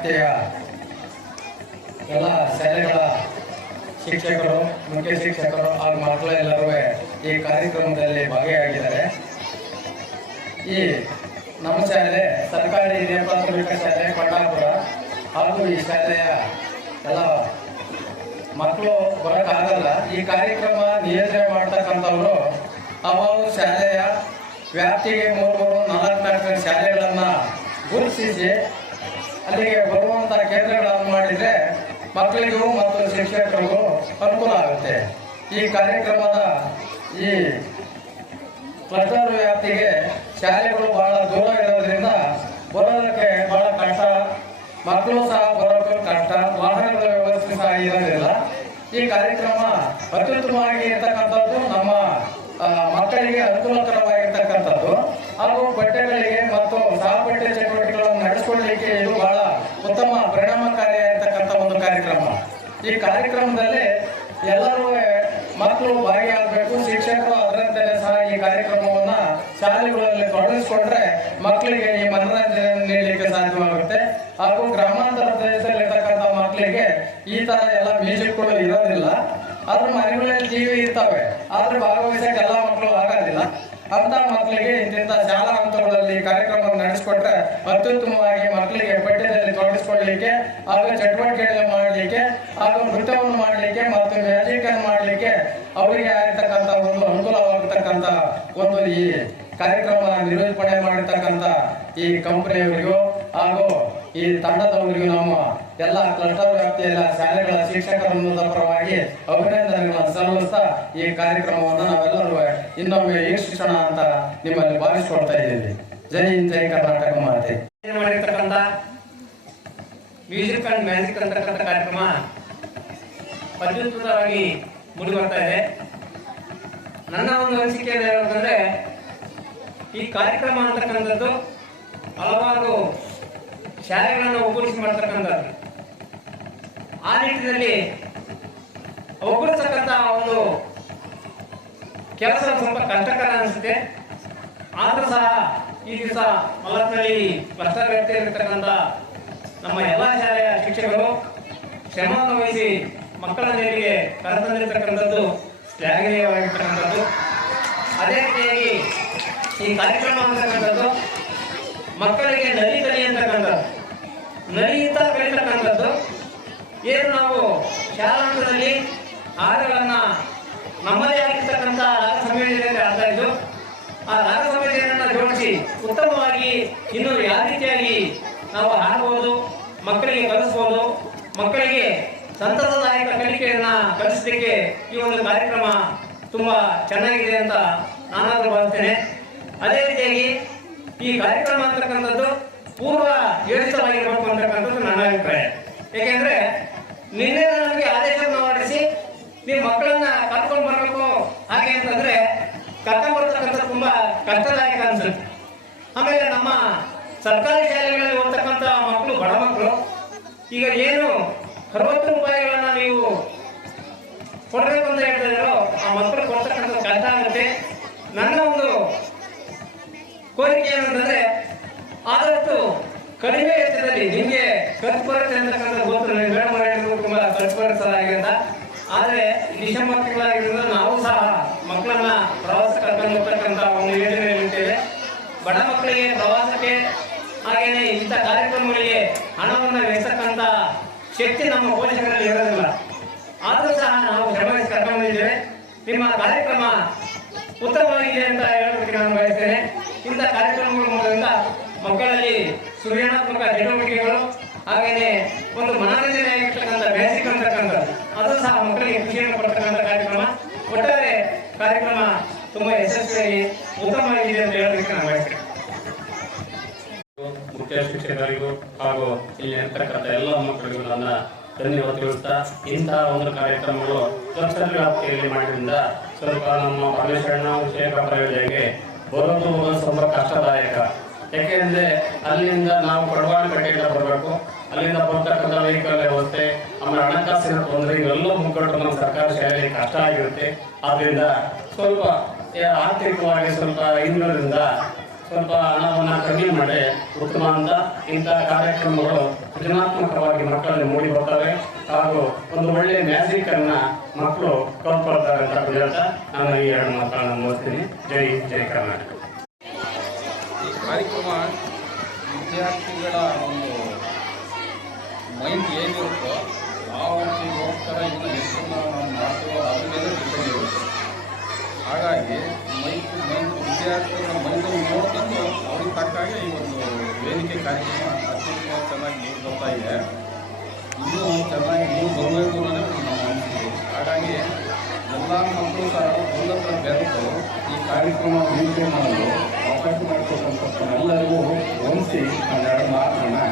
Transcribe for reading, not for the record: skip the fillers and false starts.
ವ್ಯಾಪ್ತಿಯ ಎಲ್ಲ ಶಾಲೆಗಳ ಶಿಕ್ಷಕರು, ಮುಖ್ಯ ಶಿಕ್ಷಕರು ಹಾಗೂ ಮಕ್ಕಳೆಲ್ಲರೂ ಈ ಕಾರ್ಯಕ್ರಮದಲ್ಲಿ ಭಾಗಿಯಾಗಿದ್ದಾರೆ. ಈ ನಮ್ಮ ಶಾಲೆ ಸರ್ಕಾರಿ ಹಿರಿಯ ಪ್ರಾಥಮಿಕ ಶಾಲೆ ಕೊಂಡಾಪುರ ಹಾಗೂ ಈ ಶಾಲೆಯ ಎಲ್ಲ ಮಕ್ಕಳು ಬರೋಕ್ಕಾಗಲ್ಲ. ಈ ಕಾರ್ಯಕ್ರಮ ನಿಯೋಜನೆ ಮಾಡ್ತಕ್ಕಂಥವರು ಅವರು ಶಾಲೆಯ ವ್ಯಾಪ್ತಿಗೆ 3-4 ಶಾಲೆಗಳನ್ನು ಗುರುತಿಸಿ ಅಲ್ಲಿಗೆ ಬರುವಂಥ ಕೇಂದ್ರಗಳನ್ನು ಮಾಡಿದರೆ ಮಕ್ಕಳಿಗೂ ಮತ್ತು ಶಿಕ್ಷಕರಿಗೂ ಅನುಕೂಲ ಆಗುತ್ತೆ. ಈ ಕಾರ್ಯಕ್ರಮದ ಈ ಕ್ಲಸ್ಟರ್ ವ್ಯಾಪ್ತಿಗೆ ಶಾಲೆಗಳು ಬಹಳ ದೂರ ಇರೋದ್ರಿಂದ ಬರೋದಕ್ಕೆ ಬಹಳ ಕಷ್ಟ, ಮಕ್ಕಳು ಸಹ ಬರೋಕ್ಕೆ ಕಷ್ಟ, ವಾಹನಗಳ ವ್ಯವಸ್ಥೆ ಸಹ ಇರೋದಿಲ್ಲ. ಈ ಕಾರ್ಯಕ್ರಮ ಅತ್ಯುತ್ತಮವಾಗಿ ಇರ್ತಕ್ಕಂಥದ್ದು ನಮ್ಮ ಮಕ್ಕಳಿಗೆ ಅನುಕೂಲಕರವಾಗಿರ್ತಕ್ಕಂಥದ್ದು ಹಾಗೂ ಬಟ್ಟೆಗಳಿಗೆ ಮತ್ತು ಸಹಪಠ್ಯ ಚಟುವಟಿಕೆಗಳನ್ನು ನಡೆಸಿಕೊಳ್ಳಲಿಕ್ಕೆ ಇದು ಬಹಳ ಉತ್ತಮ ಪರಿಣಾಮಕಾರಿಯಾಗಿರ್ತಕ್ಕಂಥ ಒಂದು ಕಾರ್ಯಕ್ರಮ. ಈ ಕಾರ್ಯಕ್ರಮದಲ್ಲಿ ಎಲ್ಲರೂ ಮಕ್ಕಳು ಭಾಗಿಯಾಗಬೇಕು. ಶಿಕ್ಷಕರು ಅದರಂತೆ ಸಹ ಈ ಕಾರ್ಯಕ್ರಮವನ್ನು ಶಾಲೆಗಳಲ್ಲಿ ತೊಡಗಿಸಿಕೊಂಡ್ರೆ ಮಕ್ಕಳಿಗೆ ಈ ಮನರಂಜನೆ ನೀಡಲಿಕ್ಕೆ ಸಾಧ್ಯವಾಗುತ್ತೆ. ಹಾಗೂ ಗ್ರಾಮಾಂತರ ಪ್ರದೇಶದಲ್ಲಿರ್ತಕ್ಕಂಥ ಮಕ್ಕಳಿಗೆ ಈ ತರ ಎಲ್ಲ ಮ್ಯೂಸಿಕ್ಗಳು ಇರೋದಿಲ್ಲ. ಆದ್ರೆ ಮನೆಗಳಲ್ಲಿ ಟಿವಿ ಇರ್ತವೆ, ಆದ್ರೆ ಭಾಗವಹಿಸಕ್ಕೆ ಎಲ್ಲ ಮಕ್ಕಳು ಆಗೋದಿಲ್ಲ. ಅಂತ ಮಕ್ಕಳಿಗೆ ಇಂಥ ಶಾಲಾ ಹಂತಗಳಲ್ಲಿ ಕಾರ್ಯಕ್ರಮ ನಡೆಸಿಕೊಟ್ರೆ ಅತ್ಯುತ್ತಮವಾಗಿ ಮಕ್ಕಳಿಗೆ ಪಠ್ಯದಲ್ಲಿ ತೊಡಗಿಸ್ಕೊಳ್ಳಲಿಕ್ಕೆ ಹಾಗೂ ಚಟುವಟಿಕೆಗಳನ್ನು ಮಾಡಲಿಕ್ಕೆ ಹಾಗೂ ನೃತ್ಯವನ್ನು ಮಾಡಲಿಕ್ಕೆ ಮತ್ತು ಮ್ಯಾಜಿಕ್ ಅನ್ನು ಮಾಡಲಿಕ್ಕೆ ಅವರಿಗೆ ಆಗಿರ್ತಕ್ಕಂಥ ಒಂದು ಅನುಕೂಲವಾಗಿರ್ತಕ್ಕಂಥ ಒಂದು ಈ ಕಾರ್ಯಕ್ರಮ ನಿರೂಪಣೆ ಮಾಡಿರ್ತಕ್ಕಂಥ ಈ ಕಂಪನಿಯವರಿಗೂ ಹಾಗೂ ಈ ತಂಡದವರಿಗೂ ನಮ್ಮ ಎಲ್ಲ ಕ್ಲಸ್ಟರ್ ವ್ಯಾಪ್ತಿಯ ಶಾಲೆಗಳ ಶಿಕ್ಷಕರ ಪರವಾಗಿ ಅಭಿನಂದನೆಗಳನ್ನು ಸಲ್ಲಿಸ್ತಾ ಈ ಕಾರ್ಯಕ್ರಮವನ್ನು ನಾವೆಲ್ಲರೂ ಇನ್ನೊಮ್ಮೆ ವೀಕ್ಷಿಸೋಣ ಅಂತ ನಿಮ್ಮಲ್ಲಿ ಭಾವಿಸಿಕೊಳ್ತಾ ಇದ್ದೀವಿ. ಜೈ ಹಿಂದ್, ಜೈ ಕರ್ನಾಟಕ ಮಾತೆ. ಮಾಡಿರ್ತಕ್ಕಂಥ ಮ್ಯೂಸಿಕ್ ಅಂಡ್ ಮ್ಯಾಜಿಕ್ ಅಂತಕ್ಕಂಥ ಕಾರ್ಯಕ್ರಮ ಅತ್ಯುತ್ತಮವಾಗಿ ಮೂಡಿ ಬರ್ತಾ ಇದೆ. ನನ್ನ ಒಂದು ಅನಿಸಿಕೆ ಏನಂತಂದ್ರೆ ಈ ಕಾರ್ಯಕ್ರಮ ಅಂತಕ್ಕಂಥದ್ದು ಹಲವಾರು ಶಾಲೆಗಳನ್ನು ಒಗ್ಗೂಡಿಸಿ ಮಾಡ್ತಕ್ಕಂಥದ್ದು. ಆ ನಿಟ್ಟಿನಲ್ಲಿ ಒಗ್ಗೂಡಿಸ್ತಕ್ಕಂಥ ಒಂದು ಕೆಲಸ ಸ್ವಲ್ಪ ಕಷ್ಟಕರ ಅನಿಸುತ್ತೆ. ಆದರೂ ಸಹ ಈ ದಿವಸ ಮಲ್ಲಪ್ಪನಹಳ್ಳಿ ಕ್ಲಸ್ಟರ್ ವ್ಯಾಪ್ತಿಯಲ್ಲಿರ್ತಕ್ಕಂಥ ನಮ್ಮ ಎಲ್ಲ ಶಾಲೆಯ ಶಿಕ್ಷಕರು ಶ್ರಮವನ್ನು ವಹಿಸಿ ಮಕ್ಕಳ ಮೇಲಿಗೆ ಕರೆತಂದಿರ್ತಕ್ಕಂಥದ್ದು ಶ್ಲಾಘನೀಯವಾಗಿರ್ತಕ್ಕಂಥದ್ದು. ಅದೇ ರೀತಿಯಾಗಿ ಈ ಕಾರ್ಯಕ್ರಮ ಅಂತಕ್ಕಂಥದ್ದು ಮಕ್ಕಳಿಗೆ ನಲಿಕಲಿ ಅಂತಕ್ಕಂಥದ್ದು, ನಲಿಯುತ್ತಾ ಬೆಳೀತಕ್ಕಂಥದ್ದು. ಏನು ನಾವು ಶಾಲಾಂತರದಲ್ಲಿ ಹಾಡುಗಳನ್ನು ನಮ್ಮದೇ ಆಗಿರ್ತಕ್ಕಂಥ ರಾಗ ಸಂಯೋಜನೆಯಲ್ಲಿ ಆಡ್ತಾ ಇದ್ದು, ಆ ರಾಗ ಸಂಯೋಜನೆಯನ್ನು ಜೋಡಿಸಿ ಉತ್ತಮವಾಗಿ ಇನ್ನು ಯಾವ ರೀತಿಯಾಗಿ ನಾವು ಹಾಡಬಹುದು, ಮಕ್ಕಳಿಗೆ ಕಲಿಸ್ಬೋದು, ಮಕ್ಕಳಿಗೆ ಸಂತಸದಾಯಕ ಕಲಿಕೆಯನ್ನು ಕಲಿಸಲಿಕ್ಕೆ ಈ ಒಂದು ಕಾರ್ಯಕ್ರಮ ತುಂಬ ಚೆನ್ನಾಗಿದೆ ಅಂತ ನಾನಾದರೂ ಭಾವಿಸ್ತೇನೆ. ಅದೇ ರೀತಿಯಾಗಿ ಈ ಕಾರ್ಯಕ್ರಮ ಅಂತಕ್ಕಂಥದ್ದು ಪೂರ್ವ ಯೋಜಿತವಾಗಿರಬೇಕು ಅಂತಕ್ಕಂಥದ್ದು ನನ್ನ ಅಭಿಪ್ರಾಯ. ಏಕೆಂದ್ರೆ ನಿನ್ನೆ ನಮಗೆ ಆದೇಶವನ್ನು ಹೊರಡಿಸಿ ನೀವು ಮಕ್ಕಳನ್ನ ಕರ್ಕೊಂಡು ಬರಬೇಕು ಹಾಗೆ ಅಂತಂದ್ರೆ ಕರ್ಕೊಂಡು ಬರ್ತಕ್ಕಂಥ ತುಂಬಾ ಕಷ್ಟದಾಯಕ ಅನ್ಸುತ್ತೆ. ಆಮೇಲೆ ನಮ್ಮ ಸರ್ಕಾರಿ ಶಾಲೆಗಳಲ್ಲಿ ಓದ್ತಕ್ಕಂಥ ಮಕ್ಕಳು, ಬಡ ಮಕ್ಕಳು, ಈಗ ಏನು 60 ರೂಪಾಯಿಗಳನ್ನ ನೀವು ಕೊಡಬೇಕು ಅಂತ ಹೇಳ್ತಾ ಇದ್ದಾರೋ ಆ ಮಕ್ಕಳು ಕೊಡ್ತಕ್ಕಂಥ ಕಷ್ಟ ಆಗುತ್ತೆ. ನನ್ನ ಒಂದು ಕೋರಿಕೆ ಏನಂತಂದ್ರೆ ಆದಷ್ಟು ಕಡಿಮೆ ವೆಚ್ಚದಲ್ಲಿ ನಿಮಗೆ ಖರ್ಚು ಬರುತ್ತೆ ಅಂತಕ್ಕಂಥ ಗೊತ್ತು, ಮೇಡಮ್ ಹೇಳಿದ್ರು ತುಂಬಾ ಖರ್ಚು ಬರುತ್ತದೆ ಅಂತ. ಆದರೆ ಡಿಸೆಂಬರ್ ತಿಂಗಳಾಗಿರೋದ್ರಿಂದ ನಾವು ಸಹ ಮಕ್ಕಳನ್ನ ಪ್ರವಾಸ ಕರ್ಕೊಂಡು ಹೋಗ್ತಕ್ಕಂಥ ಒಂದು ಯೋಜನೆಯಲ್ಲಿದ್ದೇವೆ. ಬಡ ಮಕ್ಕಳಿಗೆ ಪ್ರವಾಸಕ್ಕೆ ಹಾಗೇನೆ ಇಂಥ ಕಾರ್ಯಕ್ರಮಗಳಿಗೆ ಹಣವನ್ನು ವೆಚ್ಚತಕ್ಕಂಥ ಶಕ್ತಿ ನಮ್ಮ ಪೋಷಕರಲ್ಲಿ ಇರೋದಿಲ್ಲ. ಆದರೂ ಸಹ ನಾವು ಶ್ರಮಿಸಿ ಕರ್ಕೊಂಡಿದ್ದೇವೆ. ನಿಮ್ಮ ಕಾರ್ಯಕ್ರಮ ಉತ್ತಮವಾಗಿದೆ ಅಂತ ಹೇಳೋದಕ್ಕೆ ನಾನು ಬಯಸ್ತೇನೆ. ಇಂಥ ಕಾರ್ಯಕ್ರಮಗಳ ಮೂಲಕ ಮಕ್ಕಳಲ್ಲಿ ಸೃಜನಾತ್ಮಕ ಚಟುವಟಿಕೆಗಳು ಹಾಗೆಯೇ ಒಂದು ಮನರಂಜನೆ ಆಗಿರ್ತಕ್ಕಂಥ ಬೇಸಿಕ್ ಅಂತಕ್ಕಂಥದ್ದು ಅದು ಸಹ ಮಕ್ಕಳಿಗೆ ಖುಷಿಯನ್ನು ಕೊಡ್ತಕ್ಕಂಥ ಕಾರ್ಯಕ್ರಮ. ಒಟ್ಟಾರೆ ಕಾರ್ಯಕ್ರಮ ತುಂಬಾ ಯಶಸ್ವಿಯಾಗಿ ಉತ್ತಮವಾಗಿದೆ ಅಂತ ಹೇಳೋದಕ್ಕೆ ನಾನು ಬಯಸ್ತೇನೆ. ಮುಖ್ಯ ಶಿಕ್ಷಕರಿಗೂ ಹಾಗೂ ಇಲ್ಲಿ ಇರ್ತಕ್ಕಂಥ ಎಲ್ಲ ಮಕ್ಕಳಿಗೂ ನನ್ನ ಧನ್ಯವಾದ ತಿಳಿಸ್ತಾ, ಇಂತಹ ಒಂದು ಕಾರ್ಯಕ್ರಮಗಳು ಕ್ಲಸ್ಟರ್ ವ್ಯಾಪ್ತಿಯಲ್ಲಿ ಮಾಡಿದ್ರಿಂದ ಸ್ವಲ್ಪ ನಮ್ಮ ಪರಮೇಶ್ವರನ ವಿಷಯ ಪ್ರಯೋಜನೆಗೆ ಬರೋದು ಸ್ವಲ್ಪ ಕಷ್ಟದಾಯಕ. ಯಾಕೆಂದ್ರೆ ಅಲ್ಲಿಂದ ನಾವು ಕೊಡವಾನಕಟ್ಟೆಯಿಂದ ಬರಬೇಕು, ಅಲ್ಲಿಂದ ಬರ್ತಕ್ಕಂಥ ವೆಹಿಕಲ್ ವ್ಯವಸ್ಥೆ, ಆಮೇಲೆ ಹಣಕಾಸಿನ ತೊಂದರೆ, ಇವೆಲ್ಲ ಮುಗ್ಗಟ್ಟು ನಮ್ಮ ಸರ್ಕಾರಿ ಶಾಲೆಯಲ್ಲಿ ಕಷ್ಟ ಆಗಿರುತ್ತೆ. ಆದ್ರಿಂದ ಸ್ವಲ್ಪ ಆರ್ಥಿಕವಾಗಿ ಸ್ವಲ್ಪ ಹಿಂದಿನಿಂದ ಸ್ವಲ್ಪ ಹಣವನ್ನು ಕಡಿಮೆ ಮಾಡಿ ಉತ್ತಮ ಅಂತ ಇಂಥ ಕಾರ್ಯಕ್ರಮಗಳು ಸೃಜನಾತ್ಮಕವಾಗಿ ಮಕ್ಕಳಲ್ಲಿ ಮೂಡಿ ಬರ್ತವೆ ಹಾಗೂ ಒಂದು ಒಳ್ಳೆಯ ಮ್ಯಾಜಿಕ್ ಅನ್ನ ಮಕ್ಕಳು ಕಲ್ತ್ಕೊಳ್ತಾರೆ ಅಂತ ಹೇಳ್ತಾ ನಾನು ಈ ಎರಡು ಮಾತುಗಳನ್ನು ಮುಗಿಸ್ತೀನಿ. ಜೈ ಜೈ ಕರ್ನಾಟಕ. ಈ ಕಾರ್ಯಕ್ರಮ ವಿದ್ಯಾರ್ಥಿಗಳ ಒಂದು ಮೈಂಡ್ ಏನಿರುತ್ತೋ ಆ ವರ್ಷಗೋಸ್ಕರ ಇದನ್ನು ಎಷ್ಟು ನಾವು ಮಾಡ್ತೀವೋ ಅದ್ರ ಮೇಲೆ ಡಿಪೆಂಡ್ ಇರುತ್ತೆ. ಹಾಗಾಗಿ ವಿದ್ಯಾರ್ಥಿಗಳ ಮೈಂಡನ್ನು ನೋಡ್ಕೊಂಡು ಅವ್ರಿಗೆ ತಕ್ಕಾಗೆ ಈ ಒಂದು ವೇದಿಕೆ ಕಾರ್ಯಕ್ರಮ ಅತ್ಯಂತ ಚೆನ್ನಾಗಿ ಮೂಡಿ ಬರ್ತಾ ಇದೆ. ಇನ್ನೂ ಚೆನ್ನಾಗಿ ಮೂಡಿ ಬರಬೇಕು ಅನ್ನೋದೇ ನಮ್ಮ ಅನಿಸಿಕೆ. ಹಾಗಾಗಿ ಎಲ್ಲ ಮಕ್ಕಳು ಸಹ ಒಂದತ್ರ ಬೆರೆತು ಈ ಕಾರ್ಯಕ್ರಮ ವೀಕ್ಷಣೆ ಮಾಡಲು ಅವಕಾಶ ಮಾಡಿಕೊಟ್ಟಂಥ ಎಲ್ಲರಿಗೂ ಹೊಂದಿಸಿ ಒಂದೆರಡು ಮಾತನ್ನು